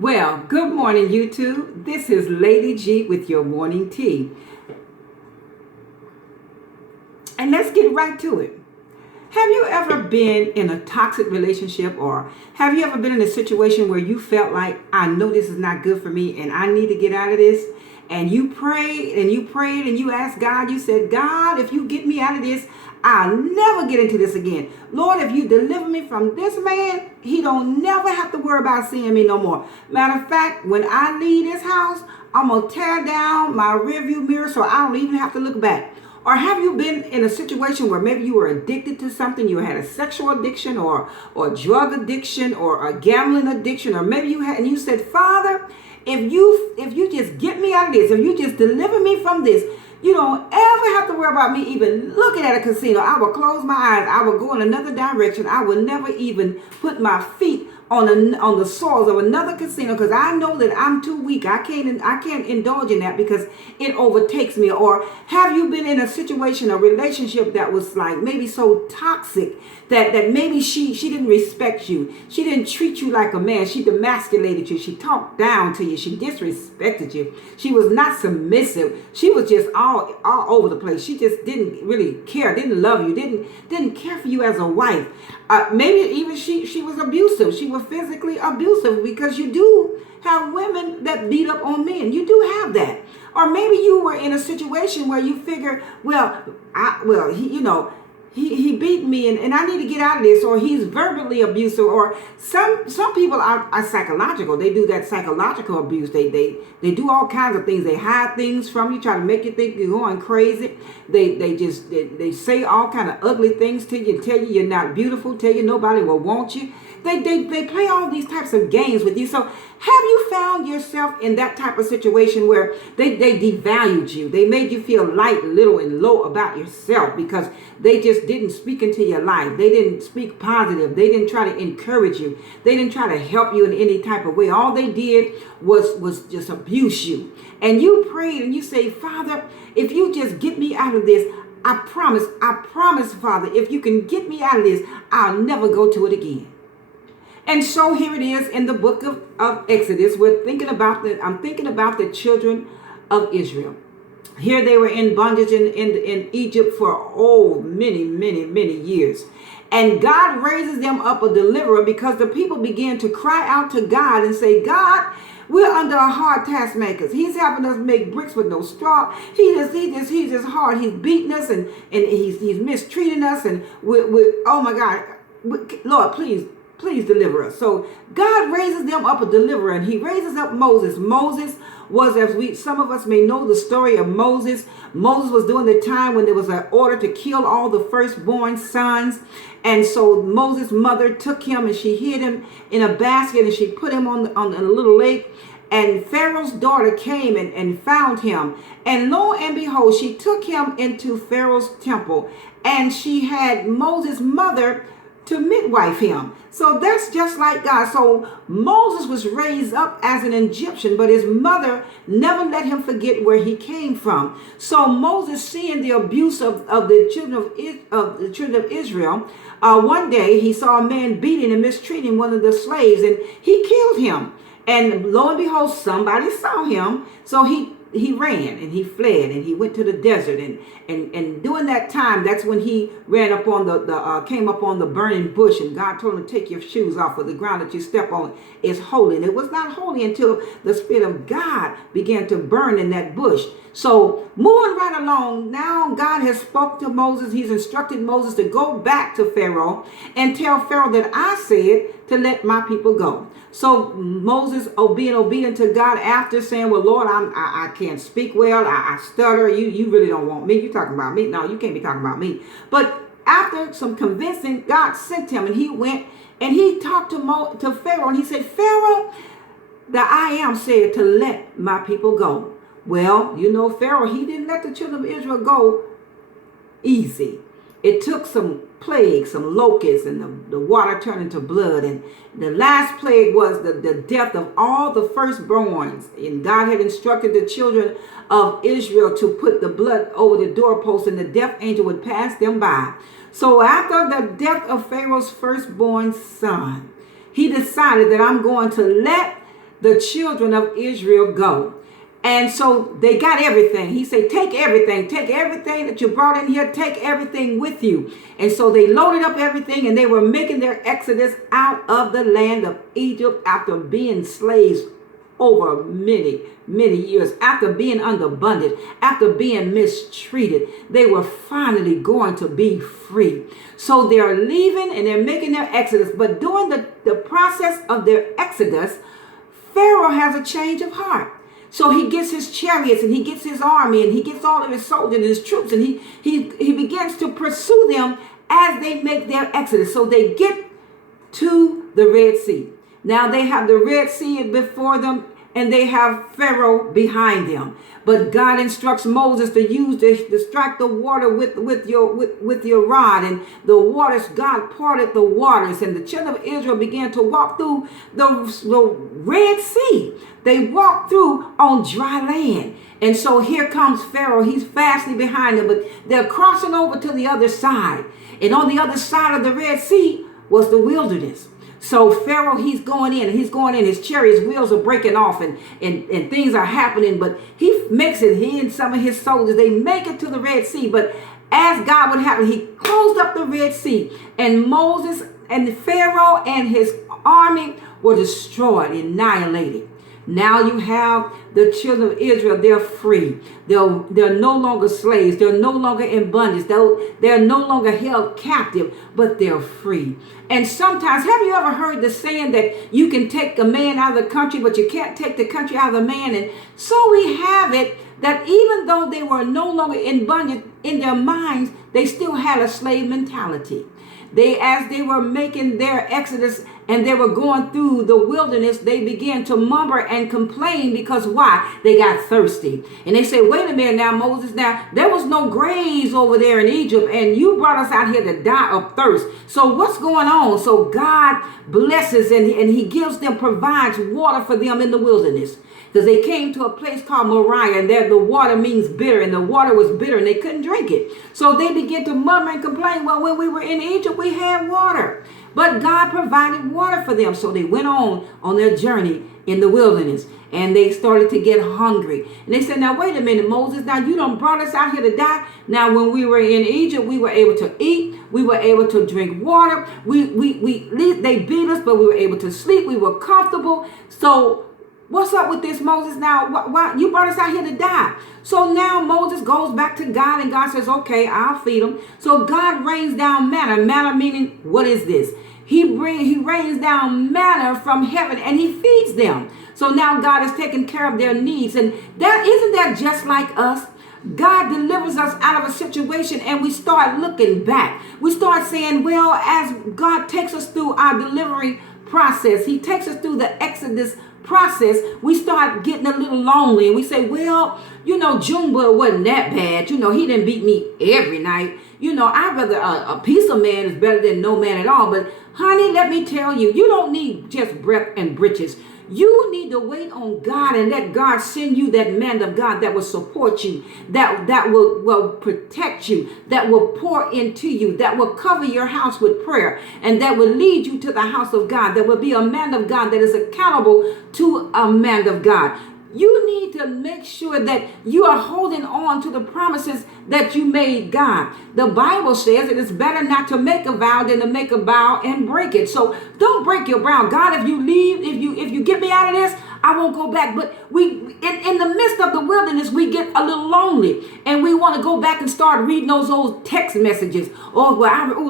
Well, good morning, YouTube. This is Lady G with your morning tea. And let's get right to it. Have you ever been in a toxic relationship, or have you ever been in a situation where you felt like, I know this is not good for me and I need to get out of this? And you prayed and you prayed and you asked God, you said, God, if you get me out of this, I'll never get into this again. Lord, if you deliver me from this man, he don't never have to worry about seeing me no more. Matter of fact, when I leave this house, I'm going to tear down my rearview mirror so I don't even have to look back. Or have you been in a situation where maybe you were addicted to something? You had a sexual addiction or drug addiction or a gambling addiction, or maybe you had, and you said, Father, if you just get me out of this, if you just deliver me from this, you don't ever have to worry about me even looking at a casino. I will close my eyes. I will go in another direction. I will never even put my feet on the soils of another casino, because I know that I'm too weak. I can't indulge in that because it overtakes me. Or have you been in a situation, a relationship that was like maybe so toxic that maybe she didn't respect you. She didn't treat you like a man. She demasculated you. She talked down to you. She disrespected you. She was not submissive. She was just all over the place. She just didn't really care, didn't love you, didn't care for you as a wife. Maybe even she was abusive. She was physically abusive, because you do have women that beat up on men. You do have that. Or maybe you were in a situation where you figure, he beat me and I need to get out of this, or he's verbally abusive, or some people are psychological. They do that psychological abuse. They do all kinds of things. They hide things from you, try to make you think you're going crazy. They say all kind of ugly things to you, tell you you're not beautiful, tell you nobody will want you. They play all these types of games with you. So have you found yourself in that type of situation where they devalued you? They made you feel light, little, and low about yourself because they just didn't speak into your life. They didn't speak positive. They didn't try to encourage you. They didn't try to help you in any type of way. All they did was just abuse you. And you prayed and you say, Father, if you just get me out of this, I promise, Father, if you can get me out of this, I'll never go to it again. And so here it is in the book of Exodus. I'm thinking about the children of Israel. Here they were in bondage in Egypt for many years. And God raises them up a deliverer, because the people began to cry out to God and say, God, we're under a hard taskmakers. He's helping us make bricks with no straw. He's just hard. He's beating us and he's mistreating us. And we're oh my God, Lord, please deliver us. So God raises them up a deliverer, and he raises up Moses. Moses was, some of us may know the story of Moses. Moses was during the time when there was an order to kill all the firstborn sons. And so Moses' mother took him and she hid him in a basket, and she put him on a little lake. And Pharaoh's daughter came and found him. And lo and behold, she took him into Pharaoh's temple, and she had Moses' mother to midwife him. So that's just like God. So Moses was raised up as an Egyptian, but his mother never let him forget where he came from. So Moses, seeing the abuse of the children of Israel, one day he saw a man beating and mistreating one of the slaves, and he killed him. And lo and behold, somebody saw him. So he ran and he fled and he went to the desert, and during that time, that's when he ran up on came up on the burning bush, and God told him to take your shoes off, for the ground that you step on is holy. And it was not holy until the Spirit of God began to burn in that bush. So moving right along, now God has spoke to Moses. He's instructed Moses to go back to Pharaoh and tell Pharaoh that I said to let my people go. So Moses being obedient to God, after saying, well, Lord, I can't speak well. I stutter. You really don't want me. You talking about me? No, you can't be talking about me. But after some convincing, God sent him, and he went and he talked to Pharaoh, and he said, Pharaoh, the I am said to let my people go. Well, Pharaoh, he didn't let the children of Israel go easy. It took some plagues, some locusts, and the water turned into blood. And the last plague was the death of all the firstborns. And God had instructed the children of Israel to put the blood over the doorpost, and the death angel would pass them by. So after the death of Pharaoh's firstborn son, he decided that I'm going to let the children of Israel go. And so they got everything. He said, take everything that you brought in here, take everything with you. And so they loaded up everything, and they were making their exodus out of the land of Egypt after being slaves over many, many years, after being under bondage, after being mistreated. They were finally going to be free. So they're leaving and they're making their exodus. But during the process of their exodus, Pharaoh has a change of heart. So he gets his chariots and he gets his army and he gets all of his soldiers and his troops, and he begins to pursue them as they make their exodus. So they get to the Red Sea. Now they have the Red Sea before them and they have Pharaoh behind them. But God instructs Moses to strike the water with your rod, and the waters, God parted the waters, and the children of Israel began to walk through the Red Sea. They walked through on dry land. And so here comes Pharaoh. He's fastly behind them, but they're crossing over to the other side. And on the other side of the Red Sea was the wilderness. So Pharaoh, he's going in. His chariots' wheels are breaking off and things are happening. But he makes it, he and some of his soldiers, they make it to the Red Sea. But as God would have it, he closed up the Red Sea. And Moses and Pharaoh and his army were destroyed, annihilated. Now you have the children of Israel. They're free. They're no longer slaves. They're no longer in bondage. They're no longer held captive, but they're free. And sometimes, have you ever heard the saying that you can take a man out of the country, but you can't take the country out of the man? And so we have it that even though they were no longer in bondage in their minds, they still had a slave mentality. As they were making their exodus and they were going through the wilderness, they began to murmur and complain because why? They got thirsty. And they said, wait a minute now, Moses, now there was no graves over there in Egypt and you brought us out here to die of thirst. So what's going on? So God blesses and he gives them, provides water for them in the wilderness. Because they came to a place called Moriah, and there the water means bitter, and the water was bitter, and they couldn't drink it. So they began to murmur and complain, well, when we were in Egypt, we had water. But God provided water for them. So they went on their journey in the wilderness, and they started to get hungry. And they said, now, wait a minute, Moses, now you done brought us out here to die. Now, when we were in Egypt, we were able to eat. We were able to drink water. They beat us, but we were able to sleep. We were comfortable. So what's up with this, Moses? Now, why you brought us out here to die? So now Moses goes back to God, and God says, okay, I'll feed them. So God rains down manna. Manna meaning, what is this? He rains down manna from heaven, and he feeds them. So now God is taking care of their needs. And isn't that just like us? God delivers us out of a situation, and we start looking back. We start saying, well, as God takes us through our delivery process, he takes us through the Exodus process, we start getting a little lonely, and we say, well, Junebug wasn't that bad. He didn't beat me every night. I'd rather a piece of man is better than no man at all. But honey, let me tell you, you don't need just breath and breeches. You need to wait on God and let God send you that man of God that will support you, that will protect you, that will pour into you, that will cover your house with prayer, and that will lead you to the house of God. That will be a man of God that is accountable to a man of God. You need to make sure that you are holding on to the promises that you made God. The Bible says it is better not to make a vow than to make a vow and break it. So don't break your vow. God, if you leave, if you get me out of this, I won't go back. But in the midst of the wilderness, we get a little lonely, and we want to go back and start reading those old text messages. Oh,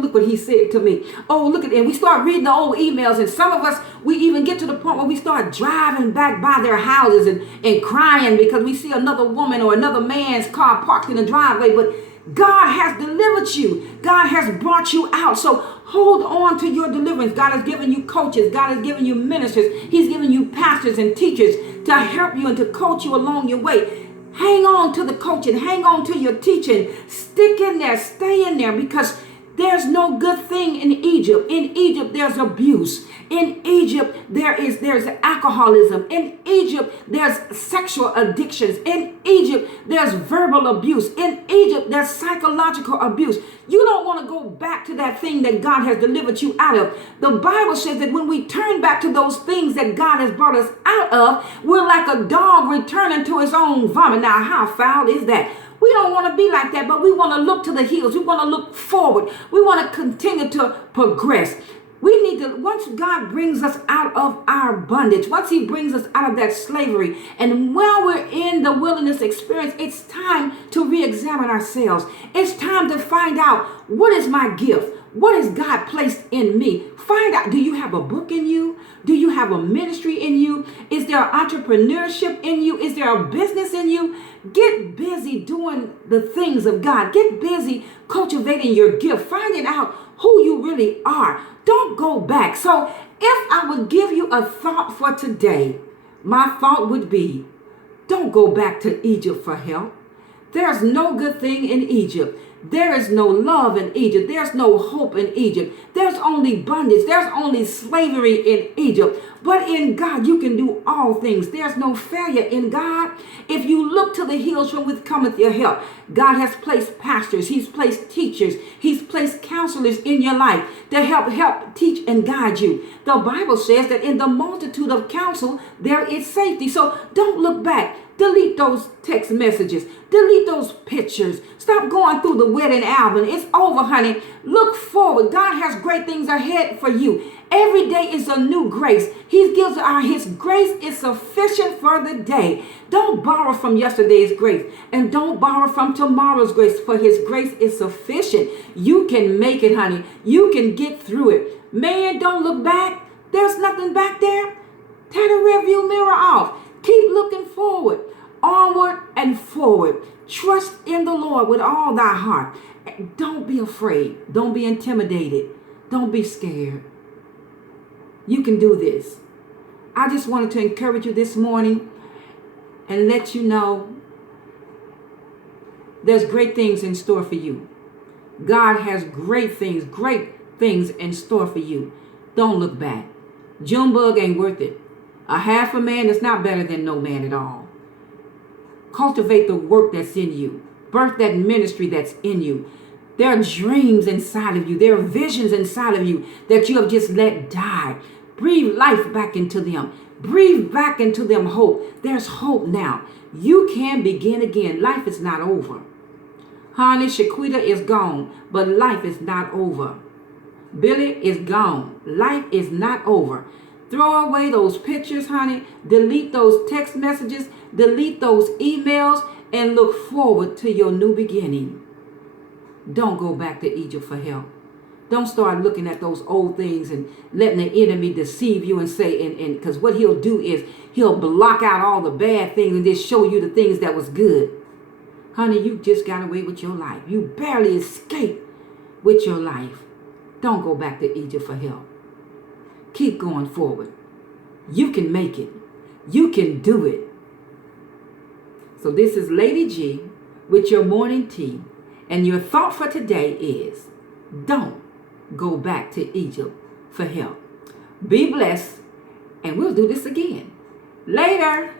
look what he said to me. Oh, look at it. And we start reading the old emails, and some of us, we even get to the point where we start driving back by their houses and crying because we see another woman or another man's car parked in the driveway. But God has delivered you. God has brought you out. So hold on to your deliverance. God has given you coaches. God has given you ministers. He's given you pastors and teachers to help you and to coach you along your way. Hang on to the coaching. Hang on to your teaching. Stick in there. Stay in there, because There's no good thing in Egypt. In Egypt, there's abuse. In Egypt, there's alcoholism. In Egypt, there's sexual addictions. In Egypt, there's verbal abuse. In Egypt, there's psychological abuse. You don't want to go back to that thing that God has delivered you out of. The Bible says that when we turn back to those things that God has brought us out of, we're like a dog returning to his own vomit. Now, how foul is that? We don't want to be like that, but we want to look to the hills. We want to look forward. We want to continue to progress. We need to, once God brings us out of our bondage, once he brings us out of that slavery, and while we're in the wilderness experience, it's time to re-examine ourselves. It's time to find out, what is my gift? What has God placed in me? Find out, do you have a book in you? Do you have a ministry in you? Is there entrepreneurship in you? Is there a business in you? Get busy doing the things of God. Get busy cultivating your gift, finding out who you really are. Don't go back. So if I would give you a thought for today, my thought would be, don't go back to Egypt for help. There's no good thing in Egypt. There is no love in Egypt. There's no hope in Egypt. There's only bondage. There's only slavery in Egypt. But in God, you can do all things. There's no failure in God. If you look to the hills from which cometh your help, God has placed pastors. He's placed teachers. He's placed counselors in your life to help teach and guide you. The Bible says that in the multitude of counsel, there is safety. So don't look back. Delete those text messages. Delete those pictures. Stop going through the wedding album. It's over, honey. Look forward. God has great things ahead for you. Every day is a new grace. He gives his grace is sufficient for the day. Don't borrow from yesterday's grace, and don't borrow from tomorrow's grace, for his grace is sufficient. You can make it, honey. You can get through it. Man, don't look back. There's nothing back there. Tear the rearview mirror off. Keep looking forward, onward and forward. Trust in the Lord with all thy heart. Don't be afraid. Don't be intimidated. Don't be scared. You can do this. I just wanted to encourage you this morning and let you know there's great things in store for you. God has great things in store for you. Don't look back. Junebug ain't worth it. A half a man is not better than no man at all. Cultivate the work that's in you. Birth that ministry that's in you. There are dreams inside of you. There are visions inside of you that you have just let die. Breathe life back into them. Breathe back into them hope. There's hope now. You can begin again. Life is not over. Honey, Shaquita is gone, but life is not over. Billy is gone. Life is not over. Throw away those pictures, honey. Delete those text messages. Delete those emails and look forward to your new beginning. Don't go back to Egypt for help. Don't start looking at those old things and letting the enemy deceive you and say, and because what he'll do is he'll block out all the bad things and just show you the things that was good. Honey, you just got away with your life. You barely escaped with your life. Don't go back to Egypt for help. Keep going forward. You can make it. You can do it. So this is Lady G with your morning tea. And your thought for today is, don't go back to Egypt for help. Be blessed, and we'll do this again. Later.